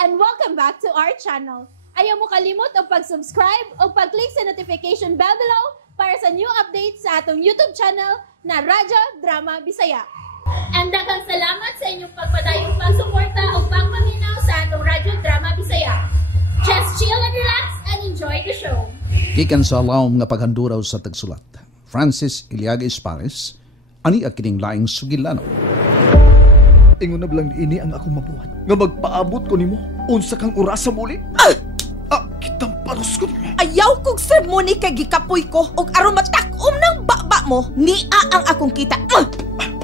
and welcome back to our channel. Ayaw mo kalimot o pag-subscribe o pag-click sa notification bell below para sa new updates sa atong YouTube channel na Radyo Drama Bisaya. And daghang salamat sa inyong pagpadayong pagsuporta o pagpaminaw sa atong Radyo Drama Bisaya. Just chill and relax and enjoy the show. Gikan sa alawm nga paghanduraw sa tagsulat, Francis Iliagues Pares, ani akining laing sugilano. Ingon na lang ini ang akong mabuhat. Nga magpaabot ko nimo unsa kang orasa muli. Kitang paros ko nimo. Ayaw kong sermoni kay gikapoy ko og aron matak-om ng baba mo, nia ang akong kita.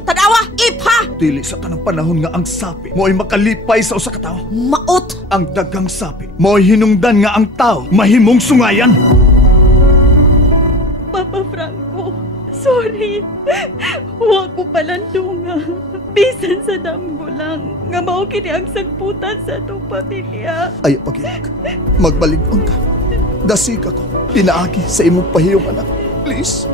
Tanawa, ipha! Dili sa tanang panahon nga ang sapi mo'y makalipay sa usa ka tawo. Maot! Ang dagang sapi mo'y hinungdan nga ang tao mahimong sungayan. Papa Franco, sorry. Huwag ko palandunga. Bisan sa damgo lang. Nga mao kini ang sagputan sa atong pamilya. Ay, pag-iyak. Magbalig-on ka. Dasig ako. Pinaagi sa imong pahiyong anak. Please.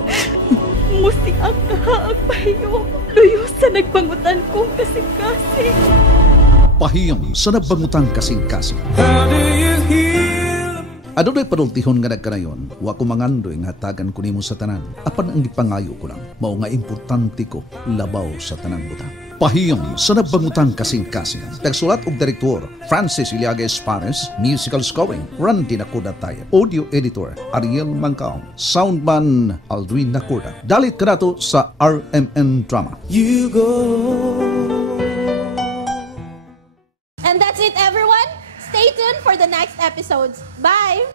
Musiak ka ang pahiyo. Luyo sa nagbangutan kong kasing-kasing. Pahiyong sa nagbangutan kasing-kasing. Adunay panultihon nga nagkanayon, wa ko mangandoy nga hatagan ko nimo sa tanan. Apan ang gipangayo ko lang, mao nga importante ko labaw sa tanang butang. Pahiyong sa nagbangutan kasing-kasing. Tagsulat og direktor Francis Iliagues Pares, musical scoring Randy Nakuda Tayo, audio editor Ariel Mangkaong, soundman Aldrin Nakuda. Dalit ka nato sa RMN Drama. You go. And that's it, everyone. Stay tuned for the next episodes. Bye!